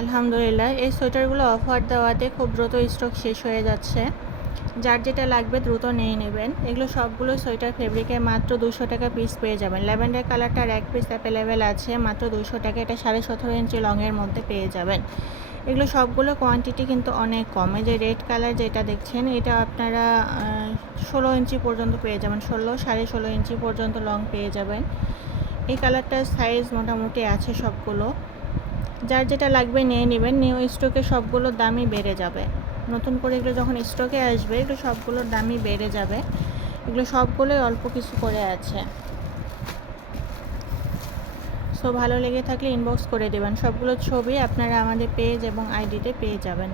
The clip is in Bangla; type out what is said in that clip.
আলহামদুলিল্লাহ, এই সোয়েটারগুলো অফার দেওয়াতে খুব দ্রুত স্টক শেষ হয়ে যাচ্ছে। যার যেটা লাগবে দ্রুত নিয়ে নেবেন। এগুলো সবগুলো সোয়েটার ফেব্রিকে মাত্র দুশো টাকা পিস পেয়ে যাবেন। ল্যাভেন্ডার কালারটার এক পিস অ্যাভেলেবেল আছে, মাত্র দুশো টাকা। এটা সাড়ে সতেরো ইঞ্চি লংয়ের মধ্যে পেয়ে যাবেন। এগুলো সবগুলো কোয়ান্টিটি কিন্তু অনেক কম। এই যে রেড কালার যেটা দেখছেন, এটা আপনারা ষোলো ইঞ্চি পর্যন্ত পেয়ে যাবেন। ষোলো, সাড়ে ষোলো ইঞ্চি পর্যন্ত লং পেয়ে যাবেন। এই কালারটার সাইজ মোটামুটি আছে সবগুলো। যার যেটা লাগবে নিয়ে নেবেন। নিউ স্টকে সবগুলোর দামই বেড়ে যাবে। নতুন করে এগুলো যখন স্টকে আসবে, এগুলো সবগুলোর দামই বেড়ে যাবে। এগুলো সবগুলোই অল্প কিছু করে আছে। সো ভালো লেগে থাকলে ইনবক্স করে দেবেন। সবগুলো ছবি আপনারা আমাদের পেজ এবং আইডিতে পেয়ে যাবেন।